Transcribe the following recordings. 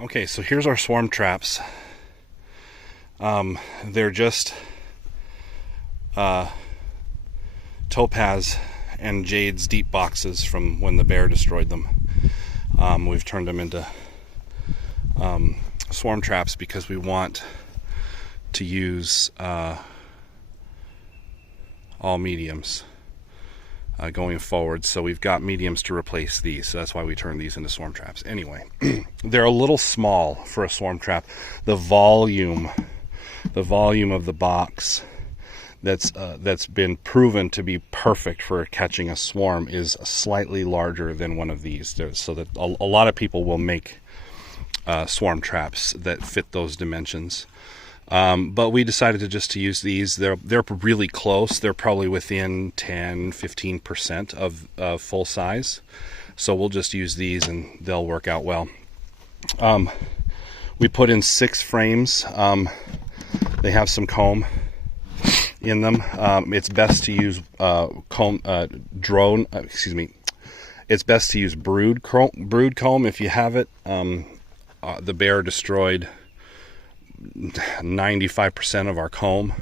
Okay, so here's our swarm traps. They're just topaz and jade's deep boxes from when the bear destroyed them. We've turned them into swarm traps because we want to use all mediums going forward. So we've got mediums to replace these. So that's why we turn these into swarm traps. Anyway, they're a little small for a swarm trap. The volume of the box that's been proven to be perfect for catching a swarm is slightly larger than one of these. So that a lot of people will make swarm traps that fit those dimensions. But we decided to use these. They're really close. They're probably within 10-15% of full size. So we'll just use these and they'll work out well. We put in 6 frames. They have some comb in them. It's best to use It's best to use brood comb if you have it. The bear destroyed 95% of our comb,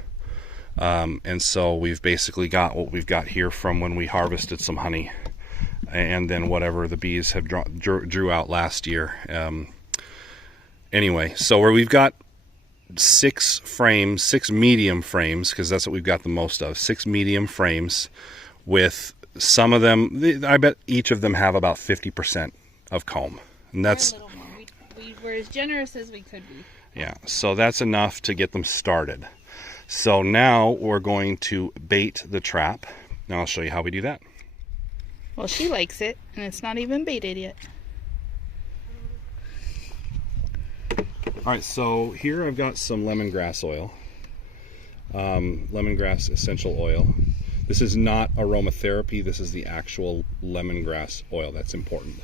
and so we've basically got what we've got here from when we harvested some honey, and then whatever the bees have drew out last year. Anyway, so where we've got 6 frames, 6 medium frames, because that's what we've got the most of. 6 medium frames with some of them. I bet each of them have about 50% of comb, and that's a little more. We were as generous as we could be. Yeah, so that's enough to get them started. So now we're going to bait the trap. Now I'll show you how we do that. Well, she likes it, and it's not even baited yet. All right, so here I've got some lemongrass oil, lemongrass essential oil. This is not aromatherapy. This is the actual lemongrass oil. That's important.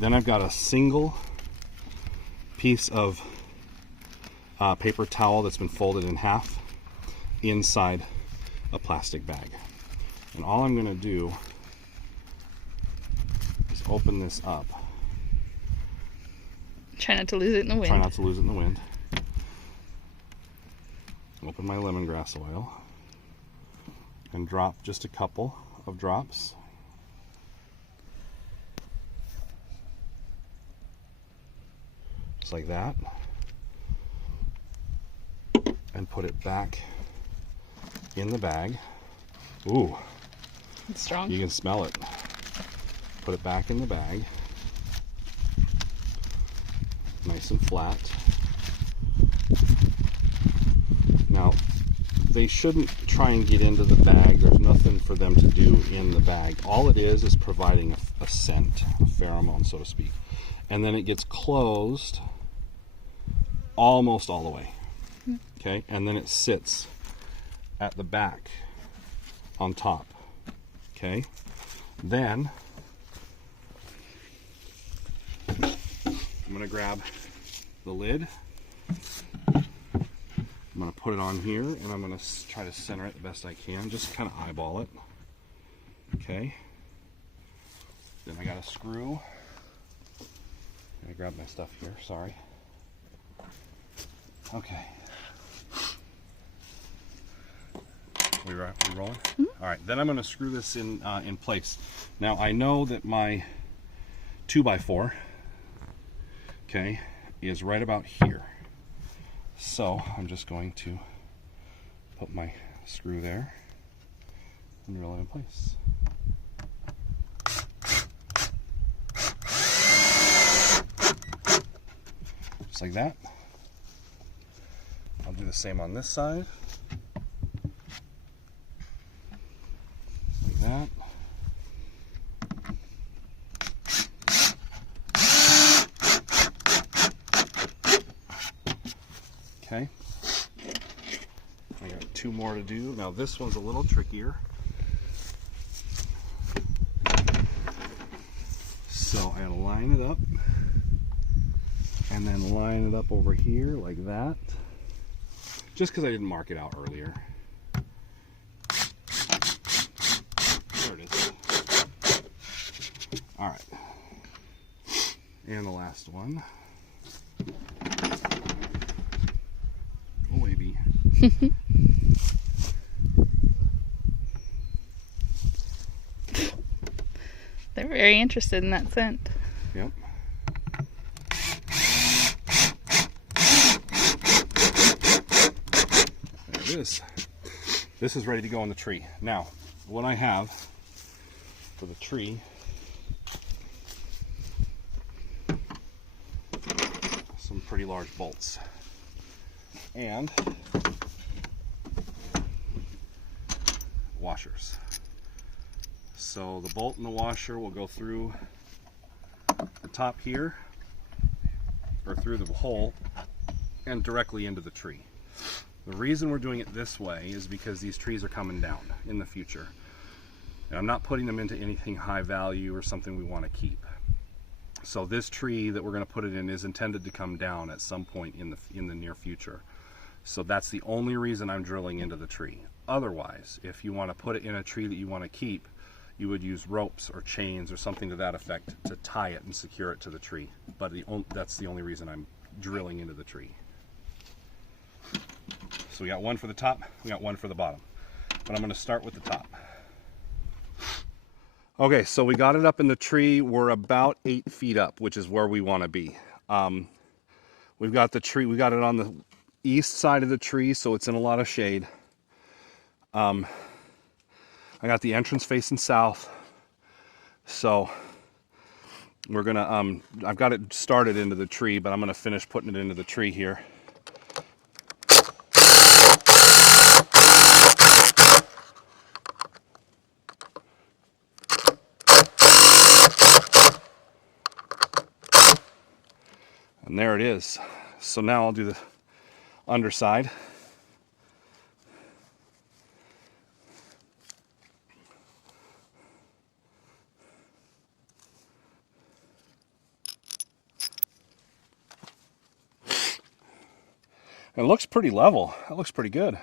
Then I've got a single piece of paper towel that's been folded in half inside a plastic bag. And all I'm going to do is open this up. Try not to lose it in the wind. Try not to lose it in the wind. Open my lemongrass oil and drop just a couple of drops. Just like that. And put it back in the bag. Ooh, It's strong. you can smell it. Put it back in the bag. Nice and flat. Now, they shouldn't try and get into the bag. There's nothing for them to do in the bag. All it is providing a scent, a pheromone, so to speak. And then it gets closed almost all the way. Okay, and then it sits at the back on top. Okay, then I'm going to grab the lid. I'm going to put it on here, and I'm going to try to center it the best I can. Just kind of eyeball it. Okay. Then I got a screw. I grab my stuff here. Sorry. Okay. We rolling? Mm-hmm. All right. Then I'm going to screw this in place. Now I know that my 2x4, okay, is right about here. So I'm just going to put my screw there and drill it in place. Just like that. I'll do the same on this side. Like that. Okay. I got 2 more to do. Now this one's a little trickier. So I gotta line it up and then line it up over here like that. Just because I didn't mark it out earlier. There it is. Alright. And the last one. They're very interested in that scent. Yep. There it is. This is ready to go in the tree. Now, what I have for the tree, some pretty large bolts. And washers. So the bolt and the washer will go through the top here, or through the hole, and directly into the tree. The reason we're doing it this way is because these trees are coming down in the future. And I'm not putting them into anything high value or something we want to keep. So this tree that we're going to put it in is intended to come down at some point in the near future. So that's the only reason I'm drilling into the tree. Otherwise, if you want to put it in a tree that you want to keep, you would use ropes or chains or something to that effect to tie it and secure it to the tree. But that's the only reason I'm drilling into the tree. So we got one for the top, we got one for the bottom. But I'm going to start with the top. Okay, so we got it up in the tree. We're about 8 feet up, which is where we want to be. We've got the tree, we got it on the east side of the tree, so it's in a lot of shade. I got the entrance facing south, so we're gonna I've got it started into the tree, but I'm gonna finish putting it into the tree here. And there it is. So now I'll do the underside. It looks pretty level. That looks pretty good.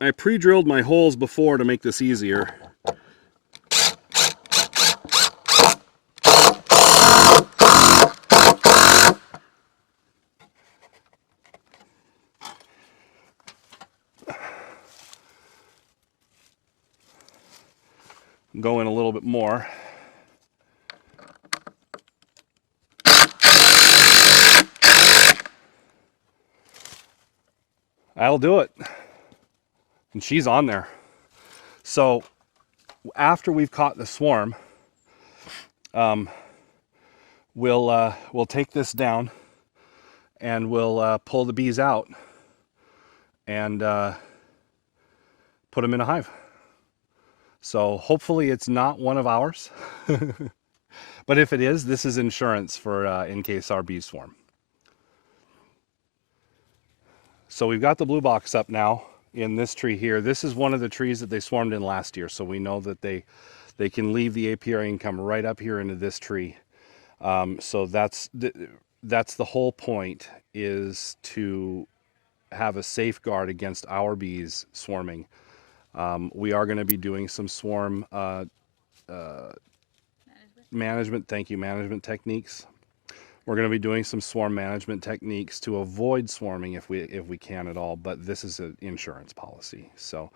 I pre-drilled my holes before to make this easier. Go in a little bit more. That'll do it. And she's on there. So after we've caught the swarm, we'll take this down and we'll pull the bees out and put them in a hive. So hopefully it's not one of ours. But if it is, this is insurance for in case our bees swarm. So we've got the blue box up now in this tree here. This is one of the trees that they swarmed in last year, so we know that they can leave the apiary and come right up here into this tree. So that's the whole point, is to have a safeguard against our bees swarming. We are going to be doing some swarm management techniques. We're going to be doing some swarm management techniques to avoid swarming if we can at all, but this is an insurance policy. So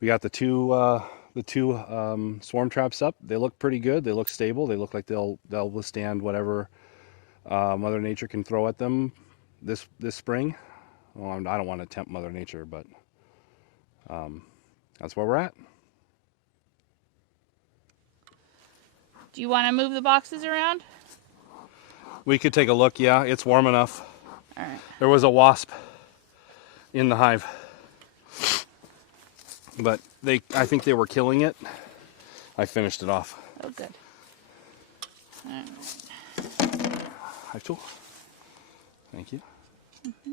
we got the two swarm traps up. They look pretty good. They look stable. They look like they'll withstand whatever Mother Nature can throw at them this spring. Well, I don't want to tempt Mother Nature, but that's where we're at. Do you want to move the boxes around? We could take a look. Yeah, it's warm enough. All right. There was a wasp in the hive, but I think they were killing it. I finished it off. Oh, good. All right. Hive tool. Thank you. Mm-hmm.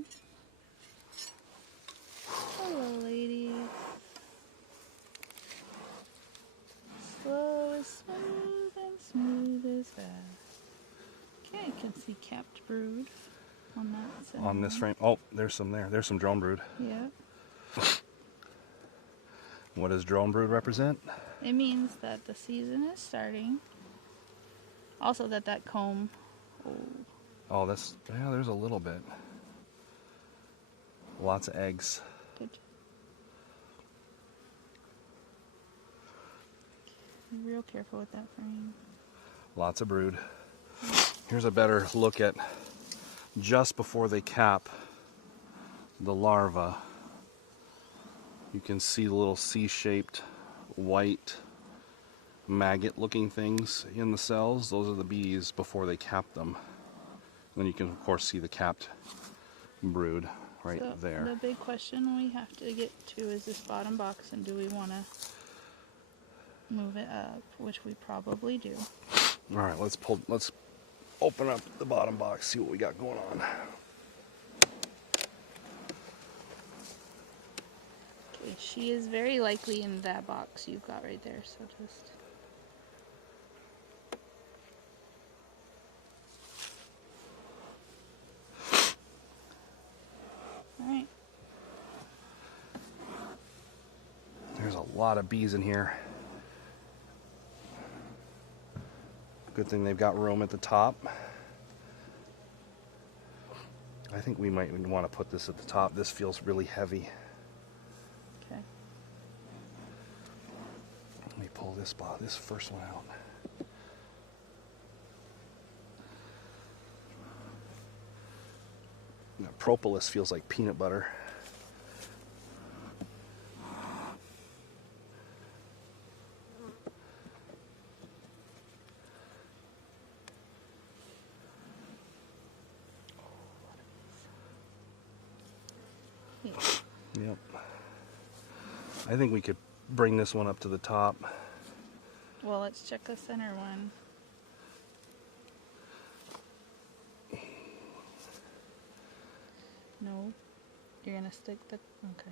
Hello, ladies. Slow as smooth and smooth as fast. Okay, I can see capped brood on that side. On this frame. Oh, there's some there. There's some drone brood. Yeah. What does drone brood represent? It means that the season is starting. Also that comb. Oh, there's a little bit. Lots of eggs. Good. Be real careful with that frame. Lots of brood. Here's a better look at just before they cap the larva. You can see the little C-shaped white maggot looking things in the cells. Those are the bees before they cap them. Then you can of course see the capped brood right So there. the big question we have to get to is this bottom box, and do we want to move it up, which we probably do. All right, let's open up the bottom box, see what we got going on. Okay, she is very likely in that box you've got right there, so just... Alright. There's a lot of bees in here. Good thing they've got room at the top. I think we might want to put this at the top. This feels really heavy. Okay. Let me pull this first one out. That propolis feels like peanut butter. Yeah. Yep. I think we could bring this one up to the top. Well, let's check the center one. No. You're gonna stick the... Okay.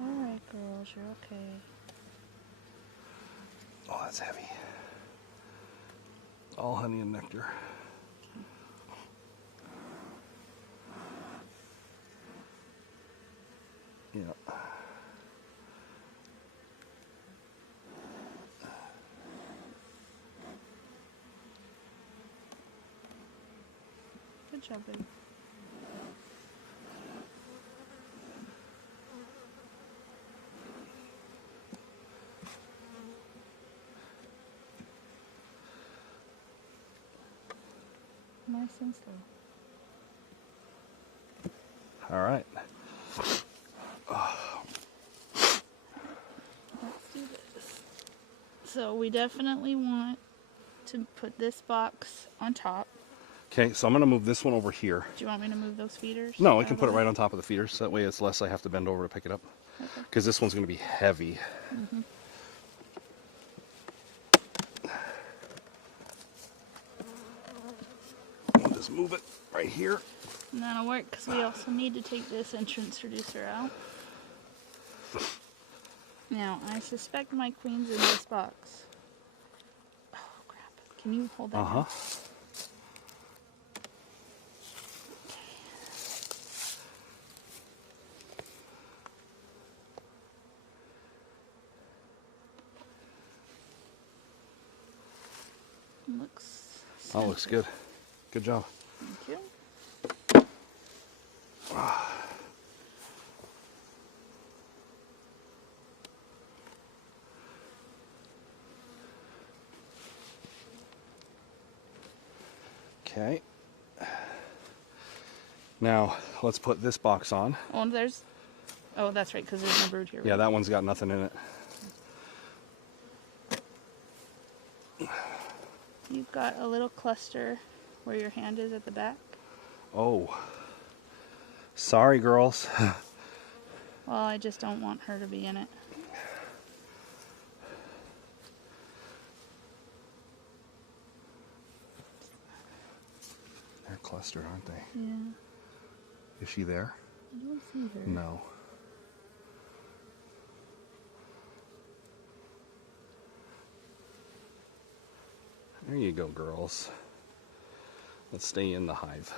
Alright, girls, you're okay. Oh, that's heavy. All honey and nectar. Yeah. Good job, baby. Nice and slow. All right. Let's do this. So we definitely want to put this box on top. Okay, so I'm going to move this one over here. Do you want me to move those feeders? No, I can put it right on top of the feeders. That way it's less I have to bend over to pick it up. Okay. Because this one's going to be heavy. Mm-hmm. I'll just move it right here. And that'll work because we also need to take this entrance reducer out. Now, I suspect my queen's in this box. Oh, crap. Can you hold that Uh-huh. down? Looks... Oh, looks good. Good job. Thank you. Okay. Now, let's put this box on. Oh, and there's... Oh, that's right, because there's no brood here. Yeah, right? that one's got nothing in it. You've got a little cluster where your hand is at the back. Oh. Sorry, girls. Well, I just don't want her to be in it. They're clustered, aren't they? Yeah. Is she there? I don't see her. No. There you go, girls. Let's stay in the hive.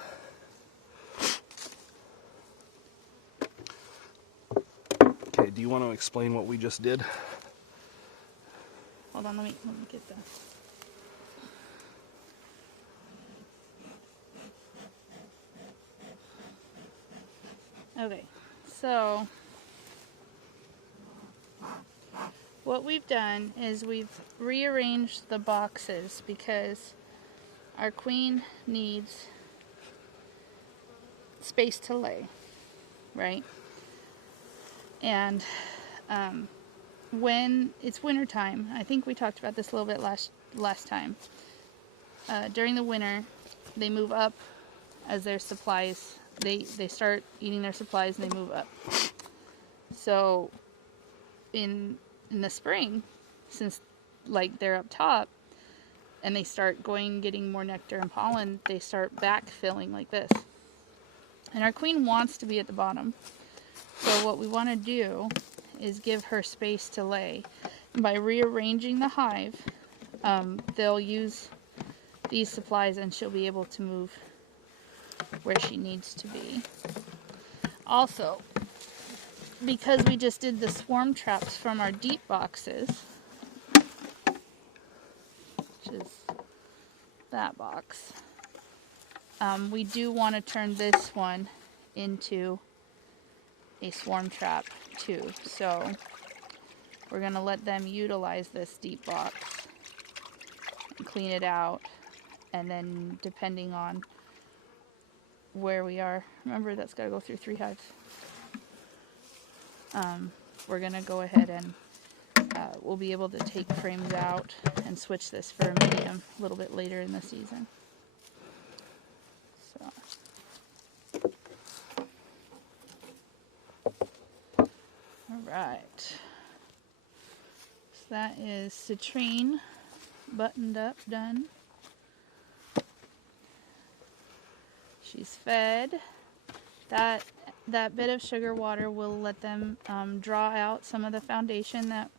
you want to explain what we just did? Hold on, let me get that. Okay, so what we've done is we've rearranged the boxes because our queen needs space to lay, right? And when it's winter time, I think we talked about this a little bit last time. During the winter, they move up as their supplies. They start eating their supplies and they move up. So in the spring, since like they're up top and they start getting more nectar and pollen, they start backfilling like this. And our queen wants to be at the bottom. So what we want to do is give her space to lay. And by rearranging the hive, they'll use these supplies and she'll be able to move where she needs to be. Also, because we just did the swarm traps from our deep boxes, which is that box, we do want to turn this one into a swarm trap too. So we're going to let them utilize this deep box and clean it out, and then depending on where we are, remember that's got to go through 3 hives, we're going to go ahead and we'll be able to take frames out and switch this for a medium a little bit later in the season. So, alright, so that is citrine buttoned up, done. She's fed. That bit of sugar water will let them draw out some of the foundation that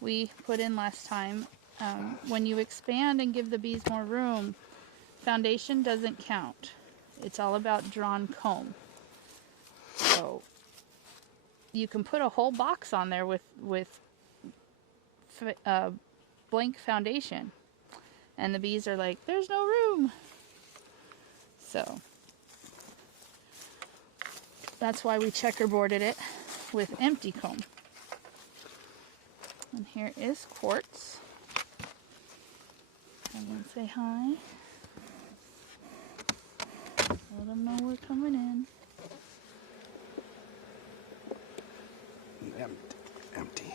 we put in last time. When you expand and give the bees more room, foundation doesn't count. It's all about drawn comb. So you can put a whole box on there with blank foundation, and the bees are like, there's no room. So that's why we checkerboarded it with empty comb. And here is Quartz. Everyone say hi. Let them know we're coming in. Empty.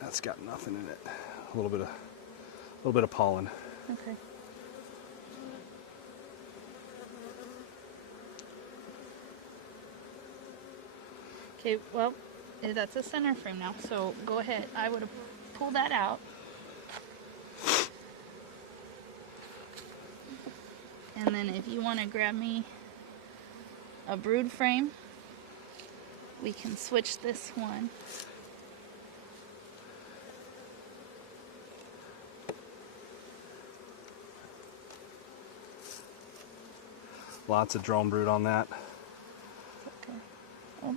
That's got nothing in it. A little bit of pollen. Okay. Okay, well, that's a center frame now, so go ahead. I would have pulled that out. And then if you want to grab me a brood frame, we can switch this one. Lots of drone brood on that. Okay. Oh.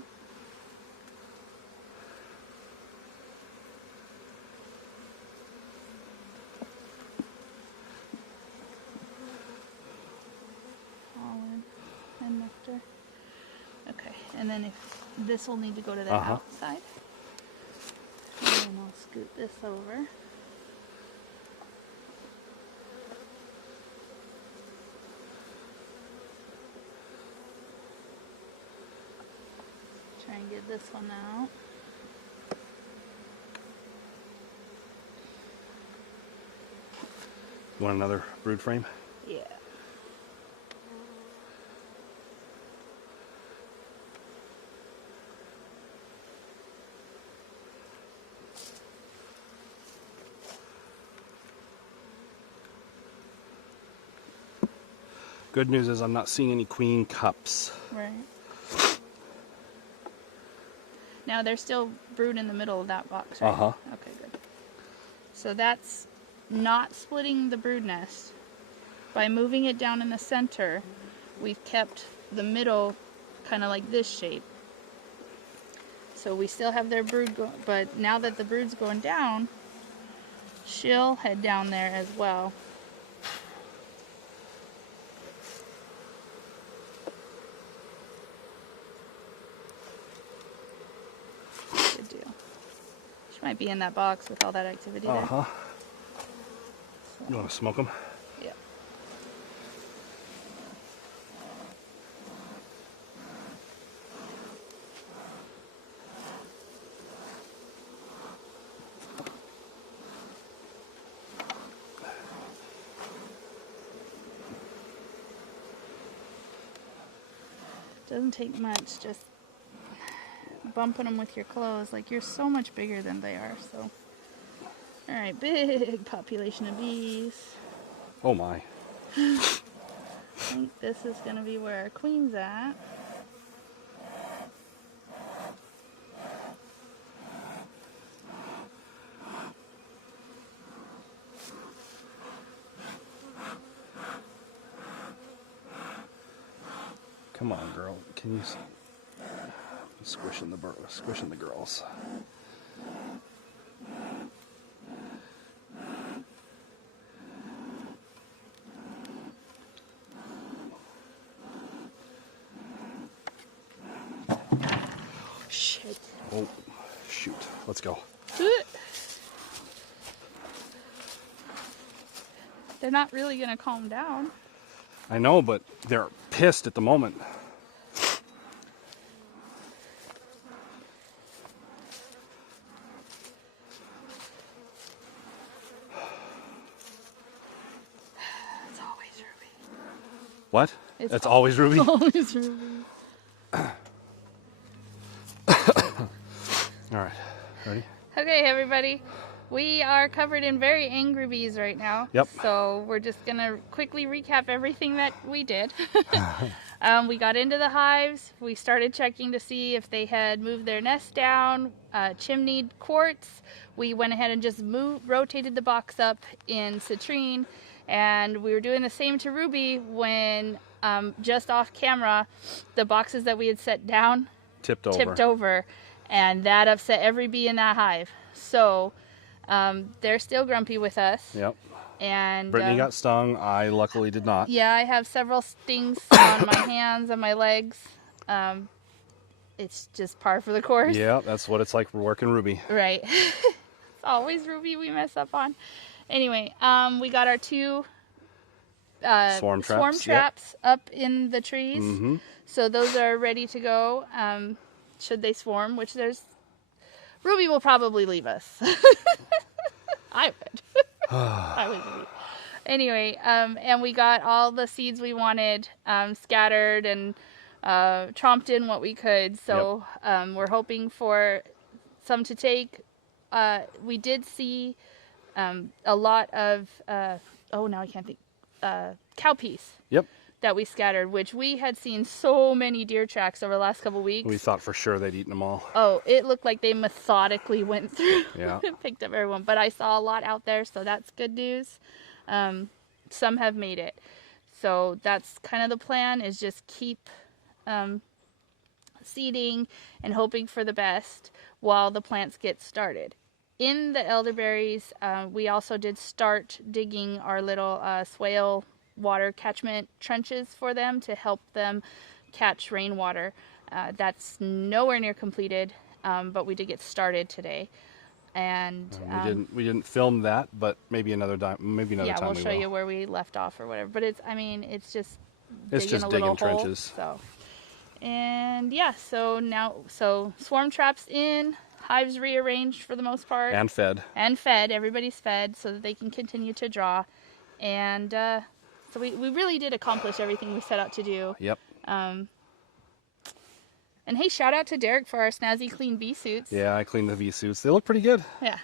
Pollen and nectar. Okay, and then if this will need to go to the outside. And then I'll scoot this over. Try and get this one out. You want another brood frame? Yeah. Good news is I'm not seeing any queen cups. Right. Now there's still brood in the middle of that box, right? Uh-huh. Okay, good. So that's not splitting the brood nest. By moving it down in the center, we've kept the middle kind of like this shape. So we still have their brood, but now that the brood's going down, she'll head down there as well. Good deal. She might be in that box with all that activity there. So. You want to smoke them? Yeah. Doesn't take much, just bumping them with your clothes. Like, you're so much bigger than they are, so. Alright, big population of bees. Oh my. I think this is going to be where our queen's at. Come on, girl. Can you squishing the girls? Shit. Oh, shoot. Let's go. They're not really going to calm down. I know, but they're pissed at the moment. It's always Ruby. What? It's always Ruby? Always Ruby. All right. Ready? Okay, everybody. We are covered in very angry bees right now. Yep. So we're just going to quickly recap everything that we did. We got into the hives. We started checking to see if they had moved their nest down, chimneyed quartz. We went ahead and just rotated the box up in citrine. And we were doing the same to Ruby when, just off camera, the boxes that we had set down Tipped over. And that upset every bee in that hive. So they're still grumpy with us. Yep. And Brittany got stung. I luckily did not. yeah, I have several stings on my hands and my legs. It's just par for the course. Yeah, that's what it's like for working Ruby. Right. It's always Ruby we mess up on. Anyway, we got our two Swarm traps up in the trees. Mm-hmm. So those are ready to go. Should they swarm, which Ruby will probably leave us. I would. I would leave. Anyway, and we got all the seeds we wanted scattered and tromped in what we could. So we're hoping for some to take. We did see a lot of, now I can't think, cowpeas. Yep. That we scattered, which we had seen so many deer tracks over the last couple weeks. We thought for sure they'd eaten them all. Oh, it looked like they methodically went through Yeah. and picked up everyone. But I saw a lot out there, so that's good news. Some have made it. So that's kind of the plan, is just keep seeding and hoping for the best while the plants get started. In the elderberries, we also did start digging our little swale water catchment trenches for them to help them catch rainwater. That's nowhere near completed, but we did get started today. And we didn't film that, but maybe another time. Maybe another time we'll we show will. you where we left off or whatever. But it's just digging little trenches. Hole, so. And yeah, so swarm traps in, hives rearranged for the most part, And fed. Everybody's fed so that they can continue to draw, and so we really did accomplish everything we set out to do. Yep. And hey, shout out to Derek for our snazzy clean bee suits. Yeah, I cleaned the V suits. They look pretty good. Yeah.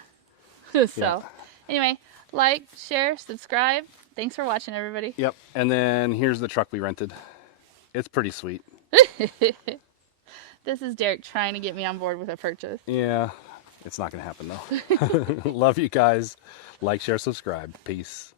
Anyway, like, share, subscribe. Thanks for watching, everybody. Yep. And then here's the truck we rented. It's pretty sweet. This is Derek trying to get me on board with a purchase. Yeah, it's not going to happen though. Love you guys. Like, share, subscribe. Peace.